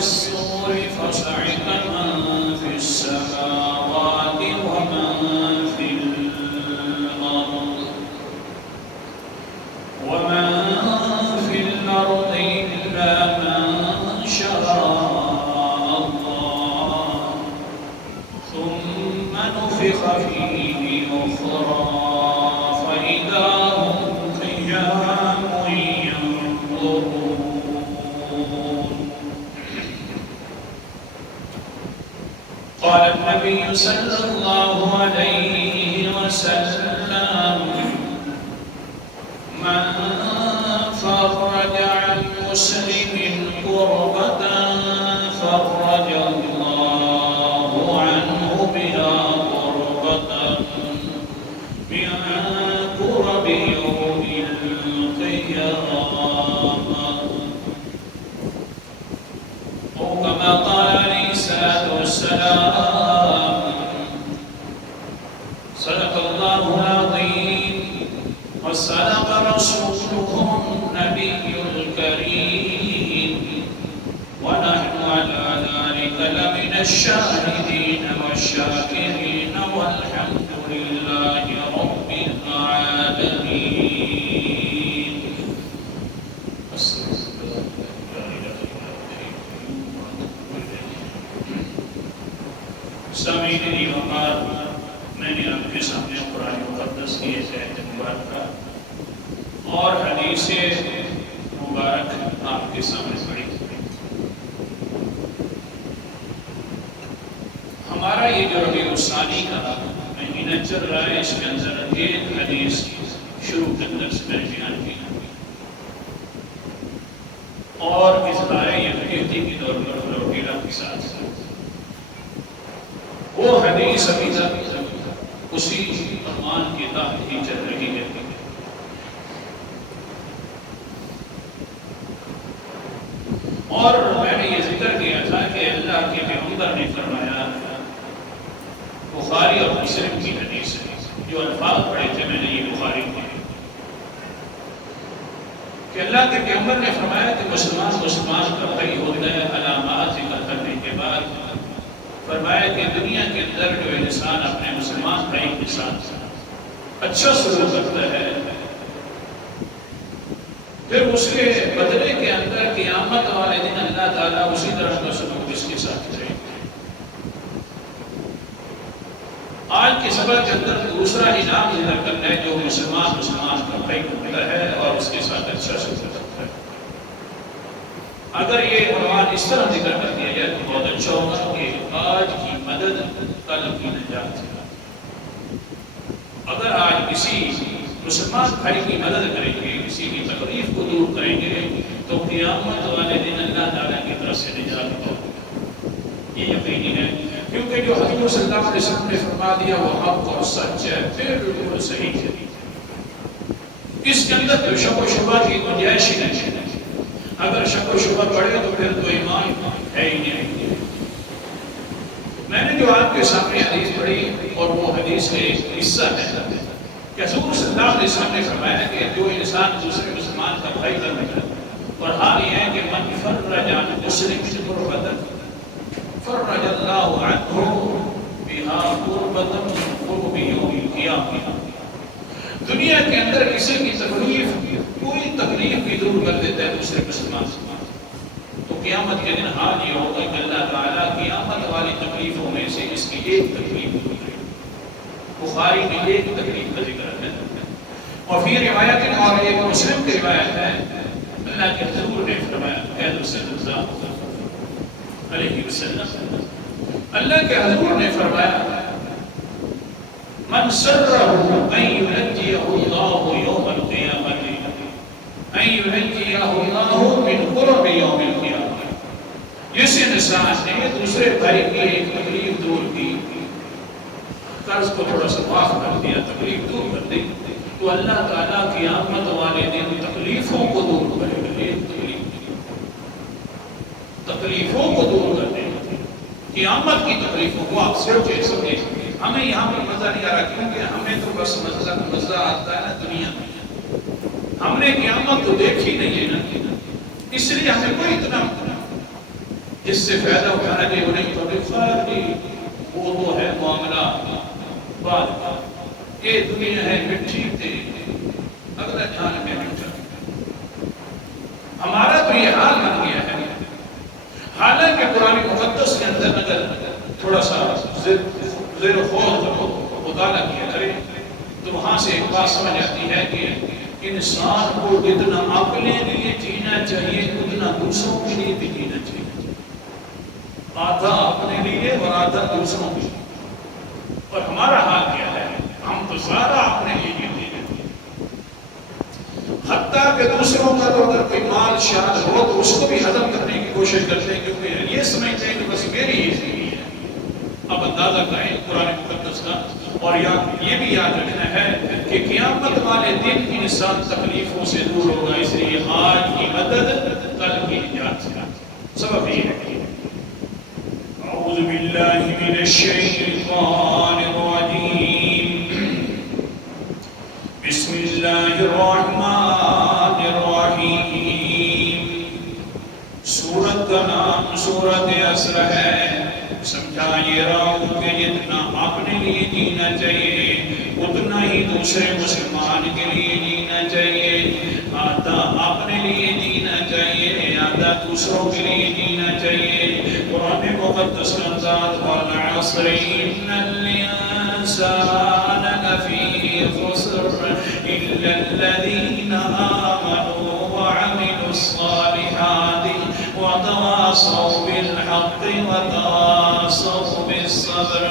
الصور فصعق من في السماوات ومن في الأرض إلا من شاء الله ثم نفخ فيه أخرى فإذا هم قيام ينظرون. قال النبي صلى الله عليه وسلم: من فرج عن مسلم كربة فرج الله عنه بها كربة من كرب يوم القيامة. أو كما قال عليه الصلاة والسلام: صدق الله العظيم وصدق رسوله النبي الكريم ونحن على ذلك لمن الشاهدين والشاكرين والحمد لله رب العالمين. سامعین وقار، میں نے آپ کے سامنے قرآن مقدس کی ایک آیت مبارکہ اور حدیث مبارک آپ کے سامنے پڑھی. ہمارا یہ جو ربیع الثانی کا مہینہ چل رہا ہے، اس کے اندر ایک حدیث شروع کے اندر سے میں نے بیان کی اور اظہار یکجہتی کے طور پر روحیلا کے ساتھ وہ حدیث ابھی تک اسی عنوان کے تحت ہی چل رہی ہے. اور میں نے یہ ذکر کیا تھا کہ اللہ کے پیغمبر نے فرمایا، بخاری اور مسلم کی حدیث ہے، جو الفاظ پڑھے تھے میں نے یہ بخاری میں، کہ اللہ کے پیغمبر نے فرمایا کہ مسلمان کا بھائی ہوتا ہے علامات ذکر کرنے کے بعد. فرمایا کہ دنیا کے اندر جو انسان اپنے مسلمان بھائی کے ساتھ اچھا سلوک کرتا ہے، پھر اس کے بدلے کے اندر قیامت والے دن اللہ تعالیٰ اسی طرح کا سلوک اس کے ساتھ کرے. آج کے سبق کے اندر دوسرا انعام ذکر کرنا ہے جو مسلمان کا بھائی ہوتا ہے اور اس کے ساتھ اچھا سلوک کرتا ہے. اگر یہ عنوان اس طرح ذکر کر دیا جائے تو بہت اچھا ہوگا کہ آج کی مدد کل کی نجات ہے. اگر آج کسی مسلمان بھائی کی مدد کریں گے، کسی کی تکلیف کو دور کریں گے، تو قیامت والے دن اللہ تعالیٰ کی طرف سے نجات ہوگی. یہ یقینی ہے، کیونکہ جو حضور صلی اللہ علیہ وسلم نے فرما دیا وہ حق اور سچ ہے، بالکل صحیح ہے. اس کے اندر تو شک و شبہ کی گنجائش ہی نہیں ہے. اگر شک و شبہ پڑے تو پھر تو ایمان ہے ہی نہیں. میں نے جو آپ کے سامنے حدیث پڑھی اور وہ حدیث کا ایک حصہ ہے کہ حضور صلی اللہ علیہ وسلم نے فرمایا کہ جو انسان دوسرے مسلمان کا بھائی کر رہا ہے، اور حال یہ ہے کہ من فرج عن مسلم كربة فرج اللہ عنہ بها كربة من كرب یوم القیامة. دنیا کے اندر کسی کی تکلیف، کوئی تکلیف بھی دور کر دیتا ہے دوسرے مسلمان سے، تو قیامت کے دن حال یہ ہوگا کہ اللہ تعالیٰ قیامت والی تکلیفوں میں سے اس کی ایک تکلیف دور کرے. بخاری میں ایک تکلیف کا ذکر ہے. اور پھر روایت اور ایک مسلم کی روایت ہے، اللہ کے حضور نے فرمایا صلی اللہ علیہ وسلم، اللہ کے حضور نے فرمایا من سرہ ان ینجیہ اللہ یوم القیامت ان ینجیہ اللہ من قرب یوم القیامت. جس انسان نے دوسرے بھائی کی ایک تکلیف دور کی، قرض کو تھوڑا سا معاف کر دیا، تکلیف دور کر دی، تو اللہ تعالیٰ قیامت والے دن تکلیفوں کو دور کرے گا. تکلیفوں کو دور کر دے گا، قیامت کی تکلیفوں کو. آپ سوچے ہمیں یہاں پر مزہ نہیں آ رہا، کیونکہ ہمیں تو بس مزہ آتا ہے نا دنیا میں. ہم نے قیامت تو دیکھی نہیں ہے نا، اس لیے ہمیں کوئی اتنا اس سے فائدہ اٹھانا کہ انہیں تو خیر دی وہ تو ہے معاملہ بات یہ دنیا ہے مٹھی تے اگلا جان میں مٹھا ہمارا تو یہ حال بن گیا ہے حالانکہ قرآن مقدس کے اندر اگر تھوڑا سا زیر و خوض مطالعہ کیا کرے تو وہاں سے ایک بات سمجھ آتی ہے کہ انسان کو جتنا اپنے لیے جینا چاہیے اتنا دوسروں کے لیے بھی جینا چاہیے آدھا اپنے لیے اور آدھا دوسروں کے لیے اور ہمارا حال کیا ہے ہم تو سارا اپنے لیے جیتے ہیں حتیٰ کہ دوسروں کا تو اگر کوئی مال شاد ہو تو اس کو بھی ہضم کرنے کی کوشش کرتے ہیں کیونکہ یہ سمجھتے ہیں کہ بس میری ہی زندگی ہے اب اندازہ کریں قرآن مقدس کا اور یہ بھی یاد رکھنا ہے کہ قیامت والے دن انسان تکلیفوں سے دور ہوگا اس لیے آج کی مدد کل کی نجات سے سبب یہ ہے اعوذ باللہ من الشیطان الرجیم بسم اللہ الرحمن الرحیم سورت کا نام سورت عصر ہے سمجھائیے راہوں کہ جتنا اپنے لیے جینا چاہیے اتنا ہی دوسرے مسلمان کے لیے جینا چاہیے آدھا اپنے لیے جینا چاہیے آدھا دوسروں کے لیے جینا چاہیے قرآن مقدس کا ذات والعصر ان الانسان لفی خسر الا الذین آمنوا وعملوا الصالحات وتواصوا بالحق وتواصوا بالصبر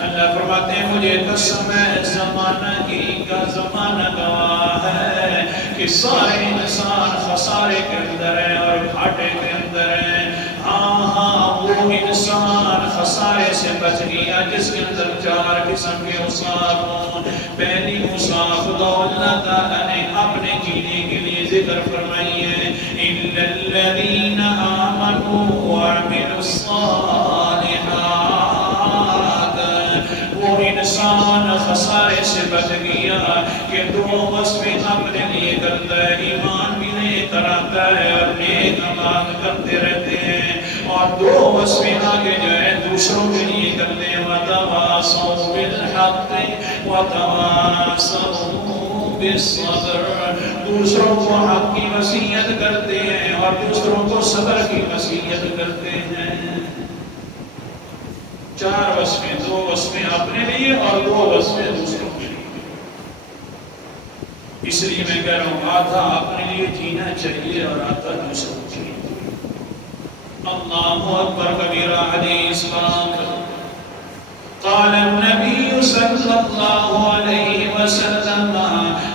اللہ فرماتے ہیں مجھے قسم ہے زمانہ کی کا زمانہ گواہ ہے کہ سارے انسان خسارے کے اندر ہیں اور گھاٹے کے اندر ہیں ہاں وہ انسان خسارے سے بچ گیا جس کے اندر چار قسم کے اوصاف ہوں پہلی اوصاف تو اللہ تعالیٰ نے اپنے جینے کے لیے ذکر فرمائی ہے اِلَّا الَّذِينَ آمَنُوا وَعَمِلُوا الصَّالِحَاتِ وہ انسان خسارے سے بچ گیا کہ دو وصفیں اپنے لیے کرتا ہے ایمان بھی نہیں کراتا ہے اور نیک اعمال کرتے رہتے ہیں اور دو وصفیں آگے جو ہے دوسروں کے لیے کرتے ہیں وَتَوَاصَوْا بِالْحَقِّ وَتَوَاصَوْا بِالصَّبْرِ دوسروں کو حق کی وصیت کرتے ہیں اور دوسروں کو صبر کی وصیت کرتے ہیں چار وصفیں دو وصفیں اپنے لیے اور دو وصفیں دوسروں کے لیے اس لیے میں کہہ رہا ہوں آدھا اپنے لیے جینا چاہیے اور آدھا دوسروں کے لیے اللہ اکبر کبیرہ حدیث قال النبي صلى الله عليه وسلم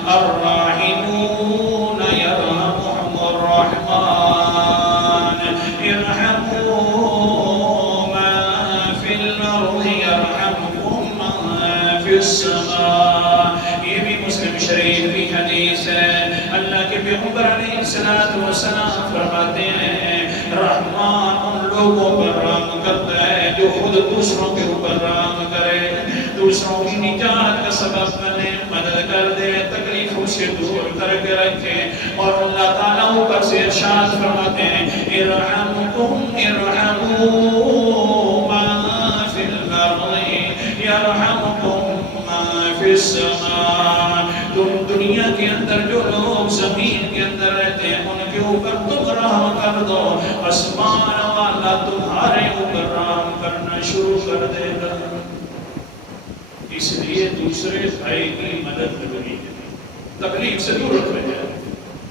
الراحمون يرحمهم الرحمن ارحموا من في الأرض يرحمكم من في السماء یہ بھی مسلم شریف کی حدیث ہے اللہ کے پیغمبر علیہ السلام فرماتے ہیں رحمان ان لوگوں پر رحم کرتا ہے جو خود دوسروں کے اوپر رحم کرے دوسروں کی نجات کا سبب بنے مدد کر دے تکلیفوں سے دور کر کے رکھے اور اللہ تعالیٰ اوپر سے ارشاد فرماتے ہیں ارحمکم ارحموا من فی الارض یرحمکم من فی السماء تم دنیا کے اندر جو لوگ زمین کے اندر رہتے ہیں ان کے اوپر تم رحم کر دو آسمان والا تمہارے اوپر رحم کرنا شروع کر دے گا اس لیے دوسرے بھائی کی مدد ضروری ہے تکلیف سے دور رکھے جائے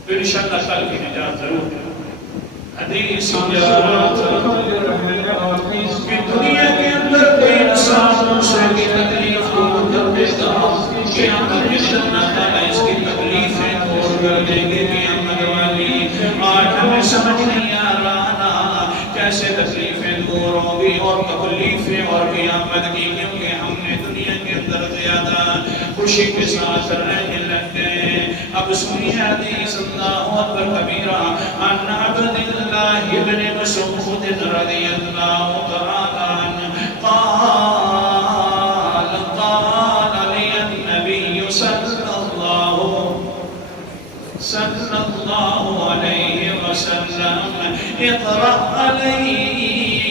تو انشاءاللہ کل کی نجات ضرور ہے حدیث کہ دنیا کے اندر کوئی انسان دوسرے کی تکلیف دور کر دے گا قیامت میں اللہ تعالیٰ اس کی تکلیفیں دور کر دیں گے قیامت والی آج ہمیں سمجھ نہیں آ رہا کیسے تکلیفیں دور ہوں گی اور تکلیفیں اور قیامت کی کیونکہ ہم نے دنیا کے اندر زیادہ خوشی کے ساتھ رہنے لگ گئے اب سنیے حدیث اللہ اکبر کبیرہ عن عبد اللہ ابن مسعود رضی اللہ تعالی عنہ قال لي النبي صلى الله عليه وسلم اقرأ علي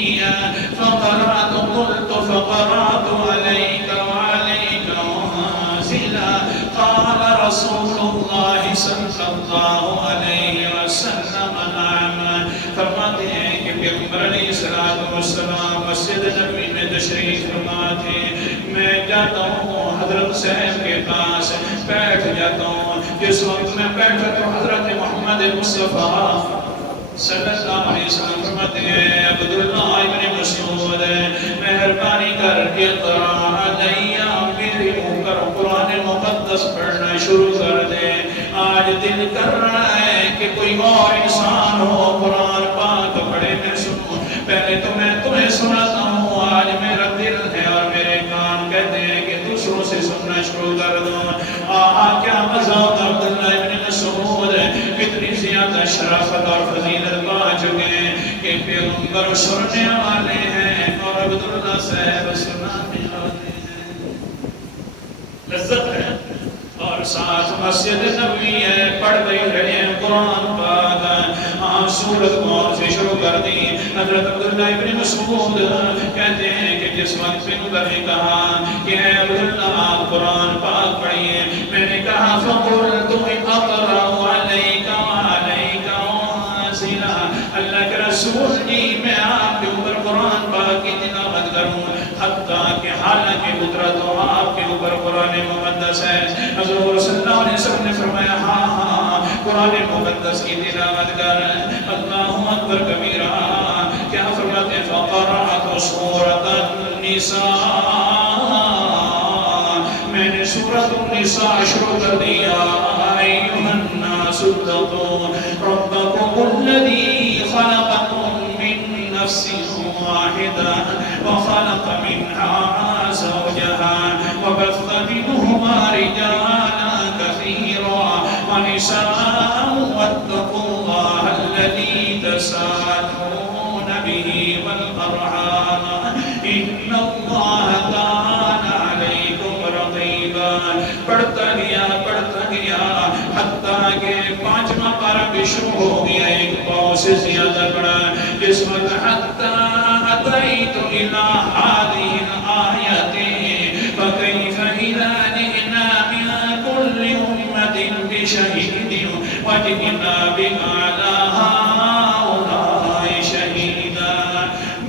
اللہ علیہ وسلم نعم. فرماتے ہیں کہ پیغمبر علیہ السلام مسجد نبوی میں تشریف فرما تھے. میں جاتا ہوں حضرت صاحب کے پاس بیٹھ جاتا ہوں. جس وقت میں بیٹھا تو حضرت محمد مصطفیٰ صلی اللہ علیہ وسلم فرماتے ہیں عبداللہ ابن مسعود مہربانی کر کے میرے اوپر قرآن مقدس پڑھنا شروع کر دے. آج دل کر رہا ہے کہ کوئی اور انسان ہو قرآن پاک پڑھے میں سنوں. پہلے تو میں تمہیں سناتا ہوں. آج میرا دل ہے اور میرے کان کہتے ہیں کہ دوسروں سے سننا شروع کر دو. کیا مزہ ہوتا. عبداللہ ابن مسعود کتنی زیادہ شرافت اور فضیلت پا چکے ہیں کہ پیغمبر سننے والے ہیں اور عبداللہ صاحب سنانے والے ہیں. لذت ہے. اور ساتھ مسجد نبوی ہے پڑھ رہے ہیں قرآن پاک. سورت کون سے شروع کر دی. حضرت عبداللہ ابن مسعود کہتے ہیں کہ جس وقت پیغمبر نے کہا کہ اے عبداللہ آپ قرآن پاک پڑھیے. میں نے کہا فقلت اقرأ علیک وعلیک واصلا. اللہ کے رسول جی میں آپ کے اوپر قرآن پاک کی تلاوت کروں حتیٰ کہ حالانکہ اترا تو آپ کے اوپر قرآن مقدس ہے. حضور صلی اللہ علیہ وسلم نے فرمایا ہاں قرآن مقدس کی تلاوت کر. اللہ اکبر کبیرہ. کیا فرماتے ہیں فقرأت سورۃ النساء. میں نے سورۃ النساء شروع کر دیا. ایھا الناس اتقوا ربکم الذی خلقکم من نفس واحدہ وخلق منها زوجها وبث منهما رجالا كثيرا ونساء واتقوا الله الذي تساءلون به والأرحام إن الله كان عليكم رقيبا. پڑھتا گیا حتیٰ کہ پانچواں پارہ بھی شروع ہو گیا. ایک پاؤں سے زیادہ پڑھا. جس وقت حتیٰ أتيت إلى هذه الآية فكيف إذا جئنا من كل أمة بشهيد وجئنا بك على هؤلاء شهيدا.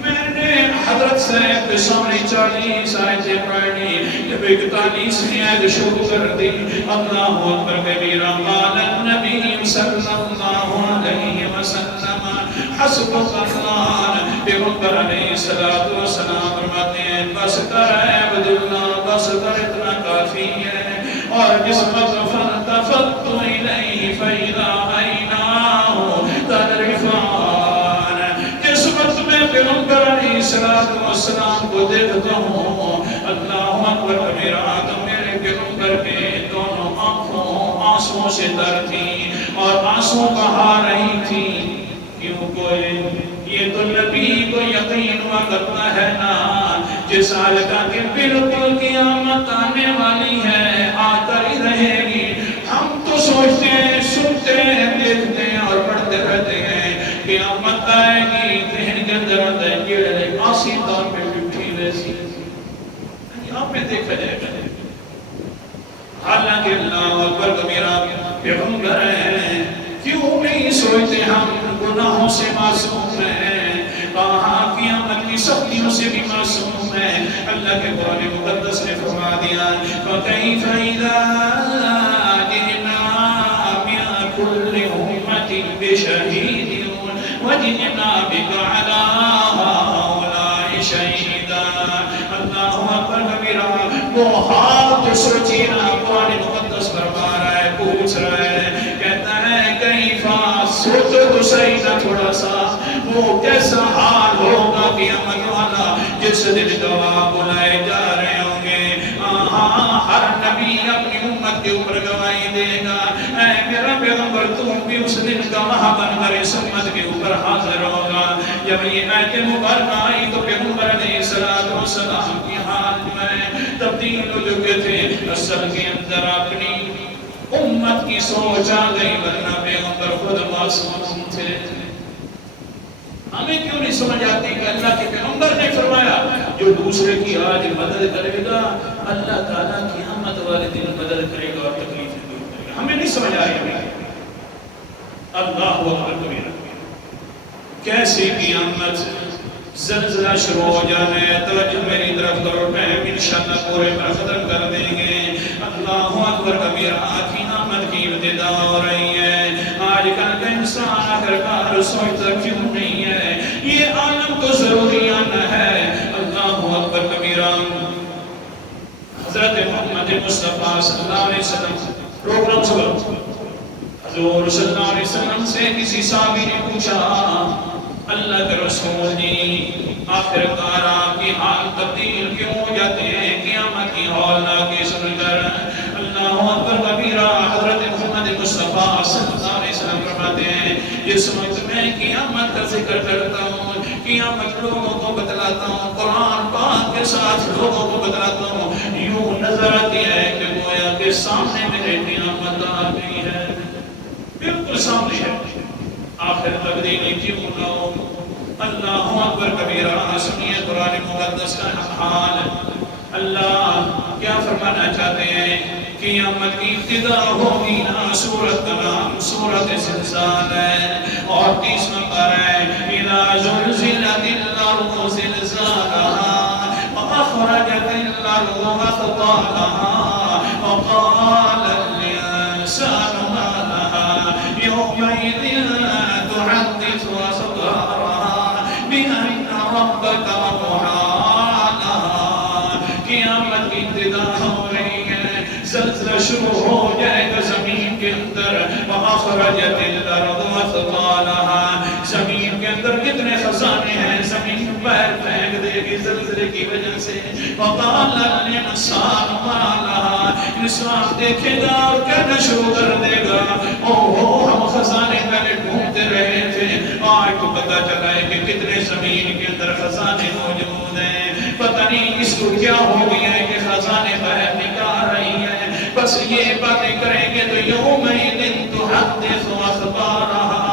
میں نے حضرت صاحب کے سامنے 40 آیتیں پڑھی. جب 41ویں آیت شروع کر دی اللہ اکبر کبیرہ. قال النبی صلی اللہ علیہ وسلم حسبک اللہ. پیغمبر علیہ السلام فرماتے ہیں بس کر اے عبداللہ بس کر اتنا کافی ہے. اور جس وقت فالتفت الیہ فاذا عیناہ تذرفان. جس وقت میں پیغمبر علیہ السلام کو دیکھتا ہوں اللہ اکبر کبیرہ تو میرے پیغمبر کے دونوں آنکھوں آنسوں سے تر تھی اور آنسوں بہا رہی تھی. کیوں کوئی یہ تو نبی کو یقین ہوا کرتا ہے نا جس حال کا کہ بالکل قیامت آنے والی ہے آتا ہی رہے گی. ہم تو سوچتے ہیں سنتے ہیں دیکھتے ہیں اور پڑھتے رہتے ہیں قیامت آئے گی. ذہن کے اندر آتا ہے کہ آسی طور پہ بٹھی ویسی آپ میں دیکھا جائے گا. حالانکہ اللہ اکبر کبیرہ پیغمبر ہیں. کیوں نہیں سوچتے ہم گناہوں سے معصوم ہیں. کہاں قیامت کی سختیوں سے بھی معصوم ہیں. اللہ کے قرآن مقدس نے فرما دیا فَكَيْفَ إِذَا جِئْنَا مِن كُلِّ أُمَّةٍ بِشَهِيدٍ وَجِئْنَا بِكَ عَلَىٰ هَؤُلَاءِ شَهِيدًا. اللہ اکبر کبیرہ. وہ ہاتھ سوچیے نا قرآن مقدس فرما رہا ہے پوچھ رہا ہے کہتا ہے کیفا. سوچو تو صحیح نہ تھوڑا سا وہ کیسا حال ہوگا قیامت والا جس دن گواہ بلائے جا رہے ہوں گے. ہر نبی اپنی امت کے اوپر گواہی دے گا. اے میرا پیغمبر تم بھی اس دن گواہ بن کر اس امت کے اوپر حاضر ہوگا. جب یہ آیت مبارکہ آئی تو پیغمبر علیہ السلام کی حال میں تبدیل ہو چکے تھے. اصل کے اندر اپنی امت کی سوچ آ گئی ورنہ پیغمبر خود معصوم تھے. ہمیں کیوں نہیں سمجھ آتی کہ اللہ کے پیغمبر نے فرمایا جو دوسرے کی آج مدد کرے گا اللہ تعالیٰ قیامت والے دن مدد کرے گا اور تکلیفیں دور کرے گا. ہمیں نہیں سمجھ آئی. اللہ اکبر کبیرہ. کیسی قیامت، زلزلہ شروع ہو جانا ہے. توجہ میری طرف کرو، ٹائم انشاءاللہ پورے پر ختم کر دیں گے. اللہ اکبر کبیرہ. قیامت کی ابتدا ہو رہی ہے. آج کل کا انسان آخرکار سوچتا کیوں نہیں ہے، یہ عالم تو ضروری آنا ہے. اللہ اکبر کبیرہ. حضرت محمد مصطفیٰ صلی اللہ علیہ وسلم پروگرام سب حضور صلی اللہ علیہ وسلم سے کسی صحابی نے پوچھا، اللہ کے رسول جی آخرکار آپ کی حال تبدیل کیوں ہو جاتے ہیں قیامت کی ہولناکی سن کر؟ اللہ اکبر کبیرہ. حضرت محمد مصطفیٰ صلی اللہ علیہ وسلم فرماتے ہیں، جس وقت میں قیامت کا ذکر کرتا ہوں، قیامت لوگوں کو بتلاتا ہوں، قرآن پاک کے ساتھ لوگوں کو بتلاتا ہوں، یوں نظر آتی ہے کہ گویا کہ سامنے میرے قیامت آ گئی ہے، بالکل سامنے ہے. آخر تبدیلی کیوں نہ ہو؟ اللہ اکبر کبیرہ. سنیے قرآن مقدس کا حال. اللہ کیا فرمانا چاہتے ہیں؟ قیامت کی ابتدا ہوگی نا. سورت کا نام سورت زلزال ہے اور 30واں پارہ ہے. اذا زلزلت الارض زلزالها واخرجت الارض اثقالها وقال الانسان ما لها يومئذ تحدث أخبارها بأن ربك أوحى لها. قیامت کی ابتدا ہو رہی ہے، زلزلہ شروع ہو جائے گا زمین کے اندر. وَأَخْرَجَتِ الْأَرْضُ أَثْقَالَهَا. زمین کے اندر کتنے خزانے ہیں، زمین پیر پھینک دے گی زلزلے کی وجہ سے. وَقَالَ الْإِنسَانُ مَا لَهَا. انسان دیکھے گا اور کہنا شروع کر دے گا، ہم خزانے پہلے ڈھونڈتے رہے تھے، آج تو پتہ چلا ہے کہ کتنے زمین کے اندر خزانے موجود ہیں. پتہ نہیں اس کو کیا ہو گیا ہے کہ خزانے باہر نکال رہی ہیں. بس یہ باتیں کریں گے تو یومئذ تحدث اخبارها.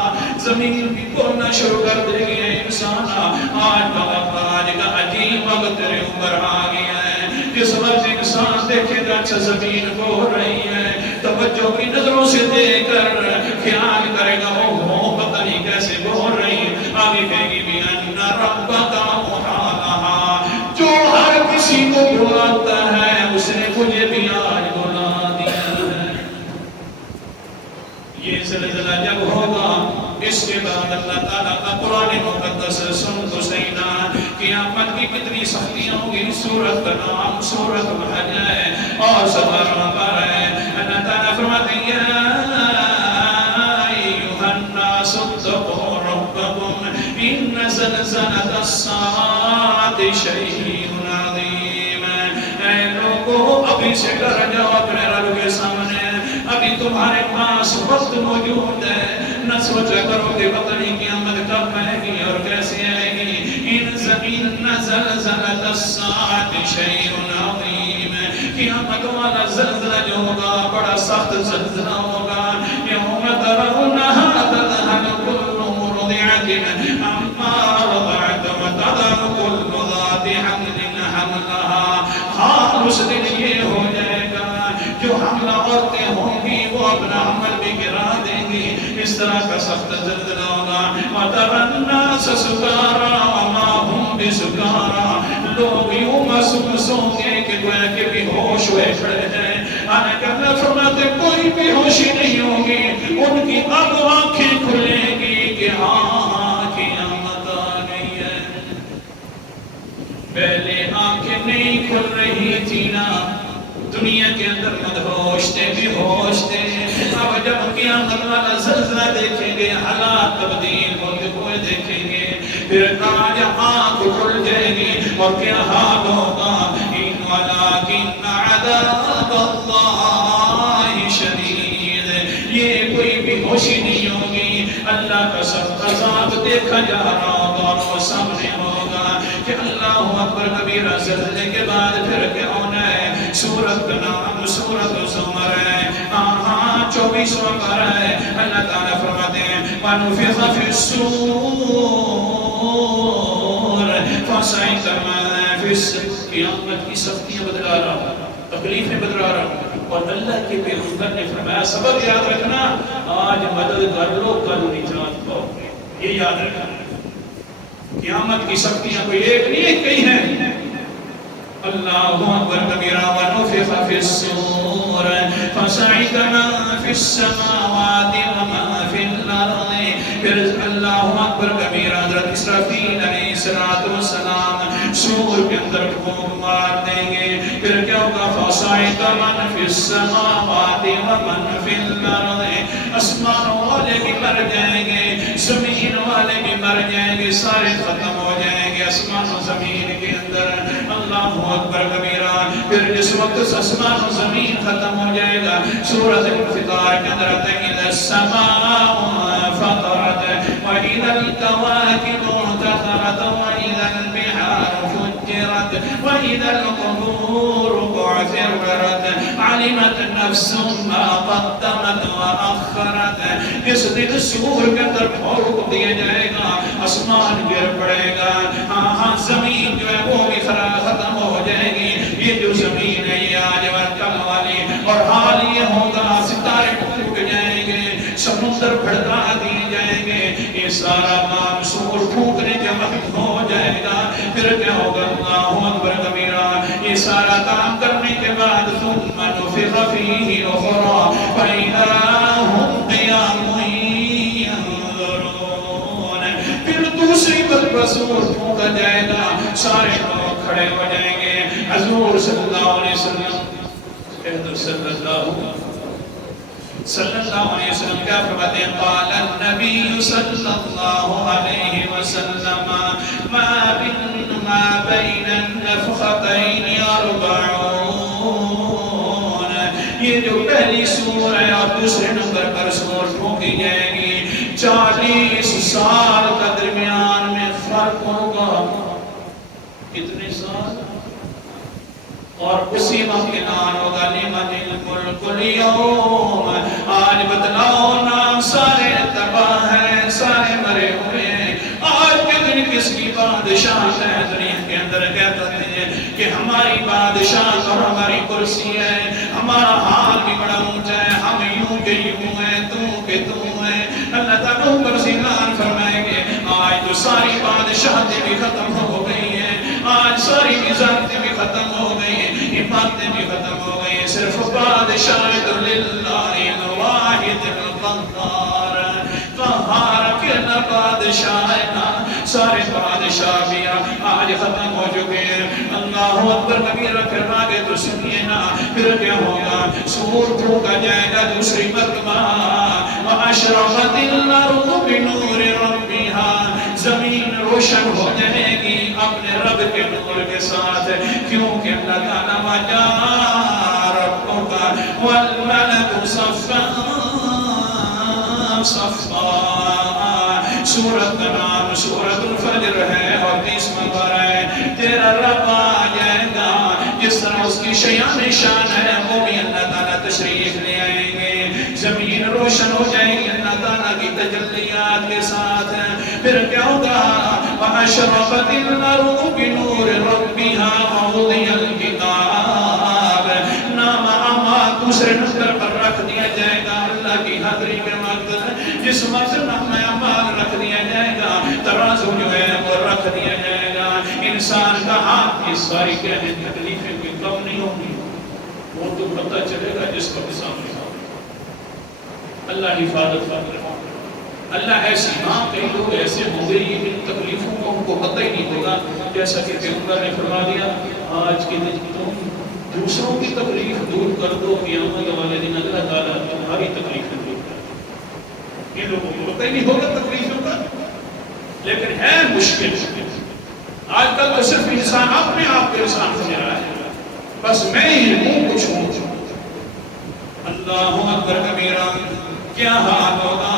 زمین بھی بولنا شروع کر دے گی انسان. آج کا عجیب وقت تیرے اوپر آ گیا ہے، جس وقت انسان دیکھے گا اچھا زمین بول رہی ہے، توجہ کی نظروں سے دیکھ کر خیال کرے گا وہ پتہ نہیں کیسے بول رہی ہے. آگے کہے گی بِأَنَّ رَبَّكَ أَوْحَىٰ لَهَا. جو ہر کسی کو بلاتا ہے اس نے مجھے بھی آج بلا دیا ہے. یہ زلزلہ جب ہوگا اس کے بعد اللہ تعالیٰ کا قرآن مقدس سن تو سینا. قیامت کی کتنی سختیاں ہوگی. سورت کا نام سورت الحج ہے اور 17واں پارہ ہے. اللہ تعالیٰ فرماتے ہیں یا ایھا الناس اتقوا ربکم ان زلزلۃ الساعۃ شیء عظیم. اے لوگوں ابھی سے ڈر جاؤ اپنے رب کے سامنے. ابھی تمہارے پاس وقت موجود ہے. نہ سوچا کرو کہ پتہ نہیں قیامت کب آئے گی اور کیسے آئے گی. ان زلزلۃ الساعۃ شیء عظیم. قیامت والا زلزلہ جو ہوگا بڑا سخت زلزلہ ہوگا. یوم ترونها تذهل كل مرضعة عما رضعت وتضع كل ذات حمل حملها. حال اس دن یہ ہو جائے گا جو حملہ عورتیں ہوں گی وہ اپنا حمل بھی گرا دیں گی. اس طرح کا سخت زلزلہ ہوگا. وَتَرَى النَّاسَ سُكَارَىٰ وَمَا هُمْ بِسُكَارَىٰ. لوگ یوں محسوس ہوں گے کہ گویا کہ بے ہوش ہوئے کھڑے ہیں. اللہ فرماتے کوئی بے ہوشی نہیں ہوگی. ان کی اب آنکھیں کھلیں گی کہ ہاں قیامت آ گئی ہے. پہلے آنکھیں نہیں کھل رہی تھی نا. دنیا کے اندر مدہوش تھے بے ہوش تھے. اب جب قیامت والا زلزلہ دیکھیں گے حالات تبدیل ہوتے ہوئے دیکھیں گے پھر آج آنکھ کھل جائے گی اور کیا حال ہوگا. ان ولکن عذاب اللہ شدید. یہ کوئی بھی ہوشی نہیں ہوگی. اللہ کا سخت عذاب دیکھا جا رہا ہوگا اور وہ سامنے ہوگا کہ اللہ اکبر کبیرہ. زلزلے کے بعد پھر کیا ہونا ہے؟ سورت کا نام سورت زمر ہے. 24واں پارہ ہے. اللہ تعالیٰ فرماتے ہیں وَنُفِخَ فِي الصُّورِ فَصَعِقَ مَن فِي الصَّمْعِ. قیامت کی سختیاں بتلا رہا. تکلیفیں بدلا رہا ہوں، اور اللہ کے پیغمبر نے فرمایا سبق یاد رکھنا، آج مدد کر لو کل نجات پاؤ گے، یہ یاد رکھنا۔ قیامت کی سختیاں کوئی ایک نہیں ایک کئی ہیں۔ اللہ اکبر کبیرہ ونفخ فی الصور فصعق من فی السماوات ومن فی الارض، پھر اللہ اکبر کبیرہ حضرت اسرافیل علیہ السلام سور کے اندر پھونک مار دیں گے، پھر کیا ہوگا؟ فصعق من فی السماوات ومن فی الارض، آسمانوں والے بھی مر جائیں گے، زمین والے بھی مر جائیں گے، سارے ختم ہو جائیں گے آسمان و زمین کے اندر۔ اللہ اکبر کبیرہ، پھر جس وقت آسمان و زمین ختم ہو جائے گا، سورۃ الانفطار کے اندر آتا ہے اذا السماء فطرت واذا الكواكب انتثرت واذا البحار فجرت واذا القبور بعثرت علمت نفس ما قدمت واخرت۔ اس دن سور کے اندر پھونک دیا جائے گا، آسمان گر پڑے گا، ہاں زمین جو ہے وہ بھی ختم ہو جائے گی، یہ جو زمین ہے یہ آج اور کل والی، اور حال یہ ہوگا ستارے ٹوٹ جائیں گے، سمندر بھڑکا دیے جائیں گے، یہ سارا کام سور پھونکنے کے وقت ہو جائے گا۔ پھر کیا ہوگا؟ اللہ اکبر کبیرہ، یہ سارا کام کرنے کے بعد ثم نفخ فیہ اخری فإذا هم قیام ينظرون، پھر دوسری بار سور پھونکا جائے گا، سارے لوگ کھڑے ہو جائیں گے۔ حضور صلی اللہ علیہ وسلم صلی اللہ علیہ وسلم کیا فرماتے ہیں؟ قال النبی صلی اللہ علیہ وسلم ما بین النفختین 40، یہ جو پہلی سور ہے اور دوسرے نمبر پر سور پھونکی جائے گی، 40 سال کا درمیان میں فرق ہوگا۔ کتنے سال؟ اور اسی وقت اعلان ہوگا لمن الملک اليوم، آج بتلاؤ نام سارے تباہ ہیں، سارے مرے ہوئے ہیں، آج کے دن کس کی بادشاہ ہے؟ دنیا کے اندر کہتے ہیں کہ ہماری بادشاہ اور ہماری کرسی ہے، ہمارا حال بھی بڑا اونچا ہے، ہم یوں کہ یوں ہیں، تو کہ تو ہیں۔ اللہ تعالیٰ اوپر سے اعلان فرمائیں گے آج تو ساری بادشاہتیں بھی ختم ہو گئی ہیں، آج ساری وزارتیں بھی ختم ہو گئی ہیں، عبادتیں بھی ختم ہو گئی ہیں، صرف بادشاہت للہ الواحد القہار، قہار کے نہ بادشاہ ہے نا، سارے بادشاہ بھی آج ختم ہو چکے ہیں۔ اللہ اکبر کبیرہ، پھر آگے تو سنیے نا، پھر کیا ہوگا؟ سور پھونکا جائے گا دوسری مرتبہ، وَأَشْرَقَتِ الْأَرْضُ بِنُورِ رَبِّهَا، زمین روشن ہو جائے گی اپنے رب کے نور کے ساتھ، کیونکہ اللہ تعالیٰ وَجَاءَ رَبُّكَ وَالْمَلَكُ صَفًّا صَفًّا، سورت کا نام سورت الفجر ہے اور 30واں پارہ ہے۔ تیرا رب آ جائے گا، جس طرح اس کی شیان شان ہے وہ بھی اللہ تعالیٰ تشریف لے آئیں گے، زمین روشن ہو جائے گی اللہ تعالیٰ کی تجلیات کے ساتھ۔ پھر کیا ہوگا؟ وَأَشْرَقَتِ الْأَرْضُ بِنُورِ رَبِّهَا وَوُضِعَ الْكِتَابُ، نام اعمال دوسرے نمبر پر رکھ دیا جائے گا اللہ کی حاضری کے وقت، جس وقت نام اعمال رکھ دیا جائے گا، ترازو جو ہے وہ رکھ دیا جائے گا، انسان کا ہاتھ، یہ ساری کہنے تکلیفیں کوئی کم نہیں ہوگی، وہ تو پتہ چلے گا جس کو سامنے ہوگا۔ اللہ حفاظت فرمائے۔ اللہ ایسی، ہاں کئی لوگ ایسے ہوں گے یہ ان تکلیفوں کو ان کو پتہ ہی نہیں ہوگا، جیسا کہ پیغمبر نے فرما دیا آج کے دن تم دوسروں کی تکلیف دور کر دو، قیامت والے دن اللہ تعالیٰ تمہاری تکلیفیں دور کر دے۔ یہ لوگوں کو پتہ ہی نہیں ہوگا تکلیفوں کا، لیکن ہے مشکل۔ آج کل تو صرف انسان اپنے آپ کے انسان سمجھ رہا ہے، بس میں ہی ہوں، کچھ ہوں۔ اللہ اکبر کبیرہ، کیا حال ہوگا؟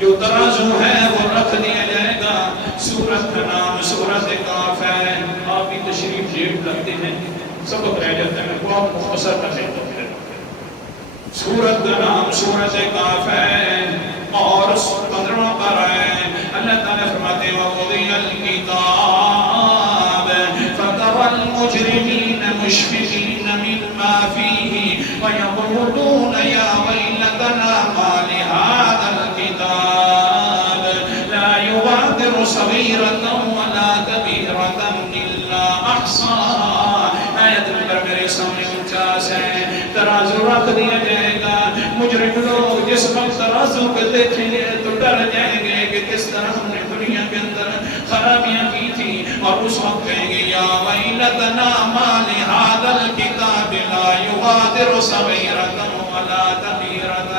جو ترازو ہے وہ رکھ دیا جائے گا۔ سورت کا نام سورت کاف ہے، آپ بھی تشریف جیب کرتے ہیں، سبق رہ جاتا ہے، بہت مختصر کر دیتا ہے۔ سورت کا نام سورت کاف ہے اور 15واں پارہ ہے۔ اللہ تعالیٰ فرماتے ہیں وَقُضِيَ الْكِتَابُ فَتَرَى الْمُجْرِمِينَ مُشْفِقِينَ مِمَّا سامنے 49 ہے، ترازو رکھ دیا جائے گا. مجرم لوگ جس وقت ترازو کو دیکھیں گے تو ڈر جائیں گے کہ کس طرح ہم نے دنیا کے اندر خرابیاں کی تھی، اور اس وقت کہیں گے یا ویلتنا ما لہذا الکتاب لا یغادر صغیرۃ ولا کبیرۃ.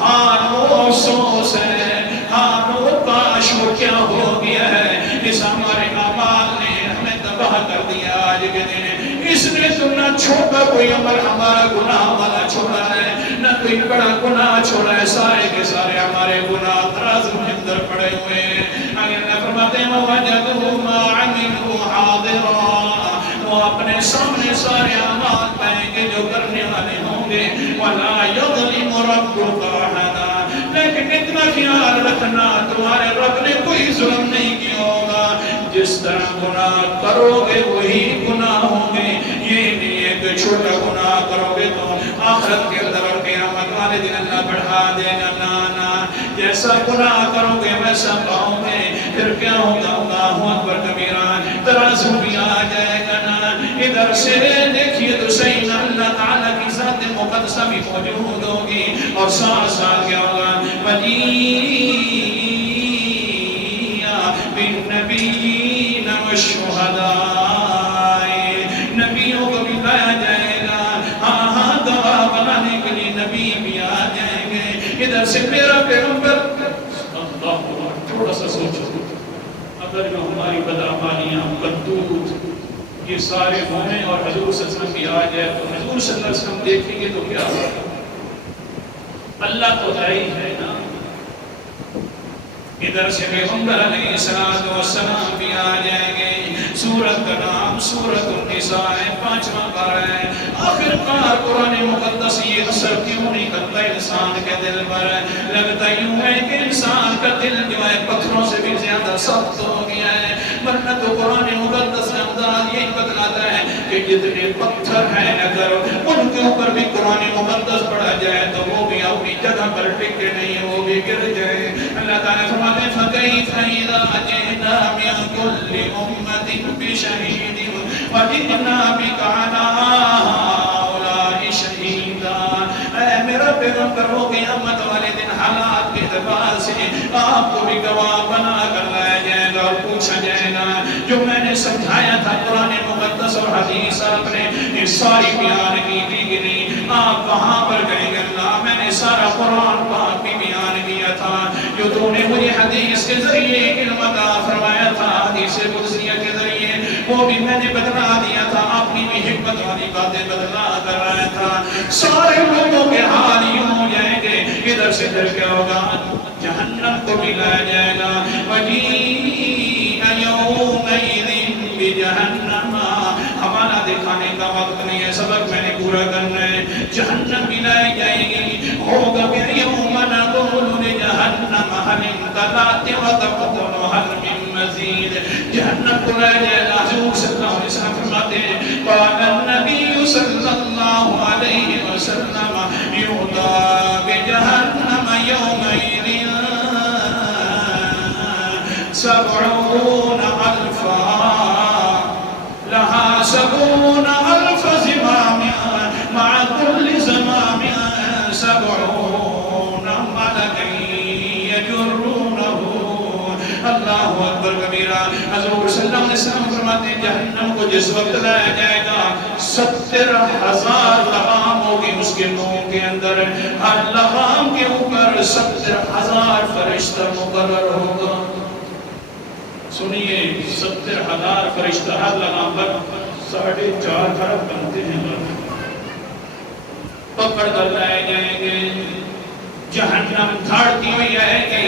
ہاں وہ افسوس ہے، ہاں وہ کاش وہ کیا ہو گیا ہے، اس ہمارے اعمال نے ہمیں تباہ کر دیا آج کے دن. اس نے تو نہ چھوٹا کوئی عمل ہمارا گناہ والا چھوڑا ہے، نہ کوئی بڑا گناہ چھوڑا ہے، سارے کے سارے ہمارے گناہ ترازو کے اندر پڑے ہوئے ہیں. اگر اللہ فرماتے ہیں وَوَجَدُوا مَا عَمِلُوا حَاضِرًا، وہ اپنے سامنے سارے اعمال پائیں گے جو کرنے والے ہوں گے. وَلَا يَظْلِمُ رَبُّكَ أَحَدًا، لیکن اتنا خیال رکھنا تمہارے رب نے کوئی ظلم نہیں کیا ہوگا. جس طرح گناہ کرو گے وہی گناہ ہوں گے. یہ نہیں ہے کہ چھوٹا گناہ کرو گے تو آخرت کے اندر اور قیامت والے دن اللہ بڑھا دے گا. نا جیسا گناہ کرو گے ویسا پاؤ گے. پھر کیا ہوگا؟ اللہ اکبر کبیرہ، ترازو بھی آ جائے گا. نا ادھر سے دیکھیے تو صحیح نا اللہ تعالیٰ کی ذات مقدسہ بھی موجود ہوگی، اور ساتھ ساتھ کیا ہوگا؟ وَجِيءَ بِالنَّبِيِّينَ وَالشُّهَدَاءِ، نبیوں کو بھی لایا جائے گا. ہاں گواہ بنانے کے لیے نبی بھی آ جائیں گے. ادھر سے میرا پیغمبر اللہ تھوڑا سا سوچو، اگر جو ہماری بدعمالیاں کرتوت یہ سارے ہونے اور حضور صلی اللہ علیہ وسلم بھی آ جائے تو حضور صلی اللہ علیہ وسلم دیکھیں گے تو کیا ہوگا؟ اللہ تو ہے ہی ہے نا. ادھر سے پیغمبر علیہ السلام بھی آ جائیں گے. سورت کا نام سورت النساء ہے، 5واں پارہ ہے. آخر کار قرآن مقدس یہ اثر کیوں نہیں کرتا انسان کے دل پر؟ لگتا یوں ہے کہ انسان کا دل جو ہے پتھروں سے بھی زیادہ سخت ہو گیا ہے. ورنہ تو قرآن مقدس کا انداز یہی بتلاتا ہے کہ جتنے پتھر ہیں اگر ان کے اوپر بھی قرآن مقدس پڑھا جائے تو وہ بھی اپنی جگہ پر ٹکے نہیں، وہ بھی گر جائے. اللہ تعالیٰ فرماتے ہیں فَكَيْفَ إِذَا جِئْنَا مِن كُلِّ أُمَّةٍ بِشَهِيدٍ وَجِئْنَا بِكَ عَلَىٰ هَٰؤُلَاءِ شَهِيدًا. اے میرا پیغمبر، ہو قیامت والے دن حالات کے اعتبار سے آپ کو بھی گواہ بنا کر لایا جائے گا اور پوچھا جائے گا جو میں نے سمجھایا تھا قرآن مقدس اور حدیث آپ نے یہ ساری بیان کی تھی کہ نہیں؟ آپ وہاں پر کہیں گے اللہ میں نے سارا قرآن پاک بھی بیان کیا تھا، جو تو نے مجھے حدیث کے ذریعے علم عطا فرمایا تھا، حدیث قدسیہ کے ذریعے وہ بھی میں نے بتلا دیا تھا. اپنی بھی حکمت والی باتیں بتلا کر رہا تھا. سارے لوگوں کے حال یوں ہو جائیں گے. ادھر سے ادھر کیا ہوگا؟ جہنم کو بھی لایا جائے گا. وَجِيءَ يَوْمَئِذٍ بِجَهَنَّمَ، ہمارا دکھانے کا وقت نہیں ہے، سبق میں نے پورا کرنا ہے. جہنم بھی لائی جائے گی. ہوگا کہ یوم نقول لجہنم هل امتلأت وتقول هل من مزید. جہنم کو لایا جائے گا. حضور صلی اللہ علیہ وسلم فرماتے ہیں قال النبی صلی اللہ علیہ وسلم یؤتی بجہنم یومئذ 70,000 لها 70,000 زمام مع كل زمام 70 ملكا يجرونه. اللہ اکبر کبیرہ. حضور صلی اللہ علیہ وسلم فرماتے ہیں جہنم کو جس وقت لایا جائے گا 70,000 لغام ہوگی اس کے منہ کے اندر. ہر لغام کے اوپر 70,000 فرشتہ مقرر ہوگا. سنیے 70,000 فرشتہ ہر لغام پر 4.5 ارب بنتے ہیں. پکڑ کر لائے جائیں گے. جہنم دھاڑتی ہوئی رہے گی.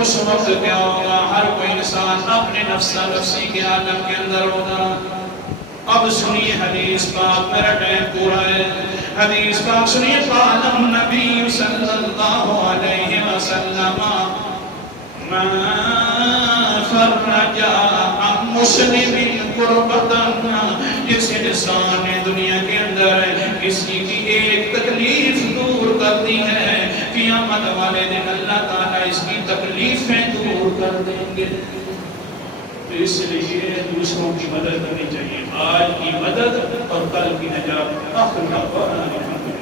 اس وقت کیا ہوگا؟ ہر کوئی انسان اپنے نفسا نفسی کے عالم کے اندر ہوگا. اب سنیے حدیث پاک، میرا ٹائم پورا ہے. حدیث پاک سنیے. قال النبی صلی اللہ علیہ وسلم ما فرج عن مسلم قربتن، جس انسان نے دنیا کے اندر کسی کی ایک تکلیف دور کر دی ہے، قیامت والے دن اللہ تعالیٰ اس کی تکلیفیں دور کر دیں گے. تو اس لیے دوسروں کی مدد کرنی چاہیے، آج کی مدد اور کل کی نجات۔ آخر